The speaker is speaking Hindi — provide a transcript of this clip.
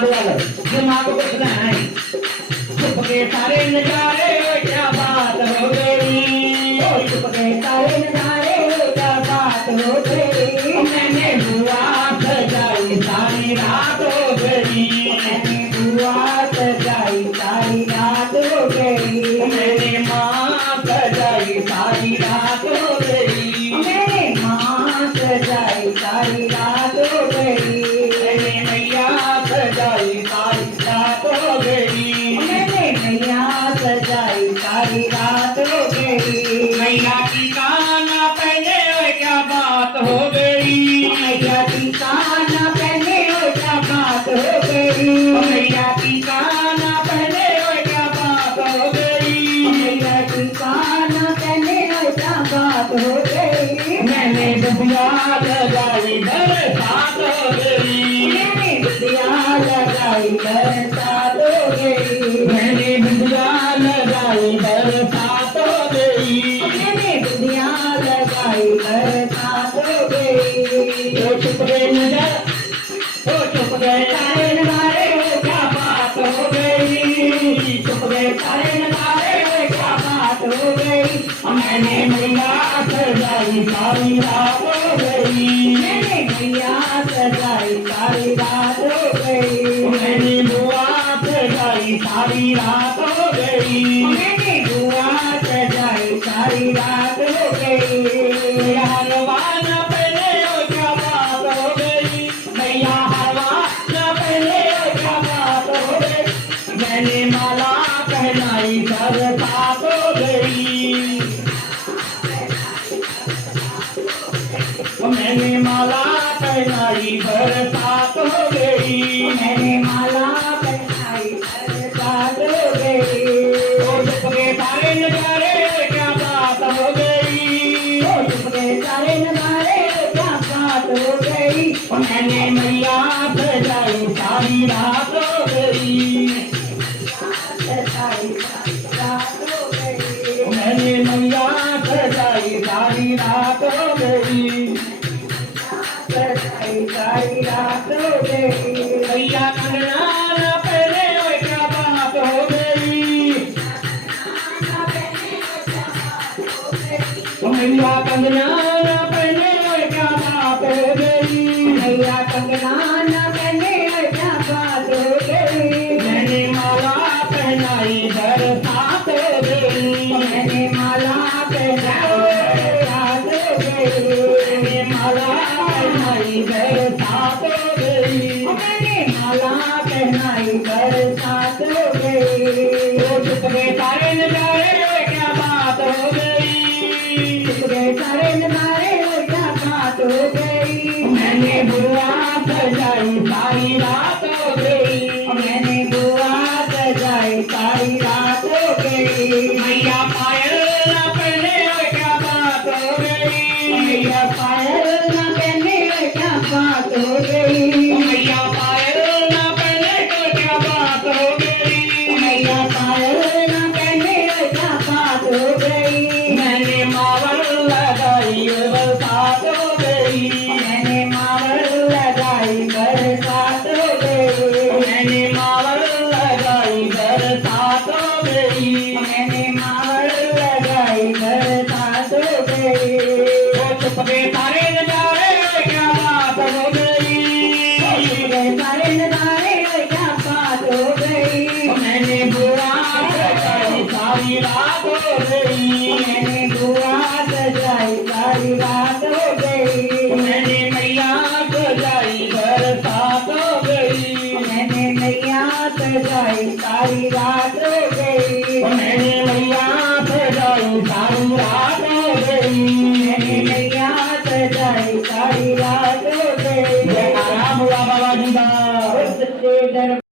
दिमाग कुछ नहीं छुप के सारे नजारे क्या बात हो गई छुप के सारे नजारे क्या बात हो गई मैंने बुआ सजाई सारी रात हो गई मैंने बुआ सजाई सारी रात हो गई मैंने माँ सजाई सारी रात हो गई मैंने माँ सजाई सारी रात हो गई मैंने मैया सजाई सारी रात हो गई मैंने मैया सजाई सारी रात हो गई मैया की काना पहने हुए क्या बात हो गई मैया की काना पहने हुए क्या बात हो गई मैया की काना पहने हुए क्या बात हो गई मैया की काना पहने हुए क्या बात हो गई मैंने डुबिया लगाई बरसात हो गई मैंने डुबिया लगाई बरसात हो गई मैंने डुबिया लगाई बरसात हो गई मैंने डुबिया लगाई बरसात हो गई छुप गए नजर छुप गए सारे नजारे क्या बात हो गई छुप गए सारे नजारे क्या बात हो गई मैंने मैया सजाई सारी रात हो गई मैंने मैया सजाई सारी रात हो गई मैंने बुआ सजाई सारी रात हो गई मैंने बुआ सजाई सारी रात हो गई हलवा न पहले क्या बात हो गई मैया हलवा न पहले क्या बात हो गई मैंने माला पहनाई बरसात हो गई मैंने माला पहनाई बरसात हो गई मैंने माला पहनाई बरसात हो गई छुप के सारे नजारे क्या बात हो गई छुप के सारे नजारे क्या बात हो गई मैंने मैया सजाई सारी रात हो गई मैंने मैया सजाई सारी रात हो गई सारी रात हो गई मैया कंगना पहने हुए क्या बात हो गई मैया कंगना पहने हुए क्या बात हो गई मैया कंगना पहने हुए क्या बात हो गई मैंने माला पहनाई बरसात हो गई मैंने माला पहनाई बरसात हो गई मैंने माला पहनाई बरसात हो गई मैंने माला पहनाई बरसात हो गई छुप गए सारे नजारे क्या बात हो गई छुप गए सारे नजारे क्या बात हो गई मैंने बुआ सजाई सारी रात हो गई मैंने बुआ सजाई सारी रात हो गई मैया पायल न पहने क्या बात हो गई मैया पायल न पहने क्या बात हो गई मैया पायल न पहने क्या बात हो गई मैया पायल न पहने क्या बात हो गई मैंने मावल लगाई बरसात हो गई मैंने मावल लगाई बरसात हो गई मैंने मावल लगाई बरसात हो गई मैंने मावल लगाई बरसात हो गई छुप गए सारे नजारे क्या बात हो गई छुप गए सारे नजारे क्या बात हो गई मैंने बुआ सजाई सारी रात हो गई मैंने बुआ सजाई सारी रात हो गई मैंने मैया सजाई बरसात हो गई मैंने मैया सजाई सारी रात हो गई मैंने मैया सजाई सारी रात हो गई मैंने मैया सजाई सारी रात हो गई। जय राम बाबा जी का।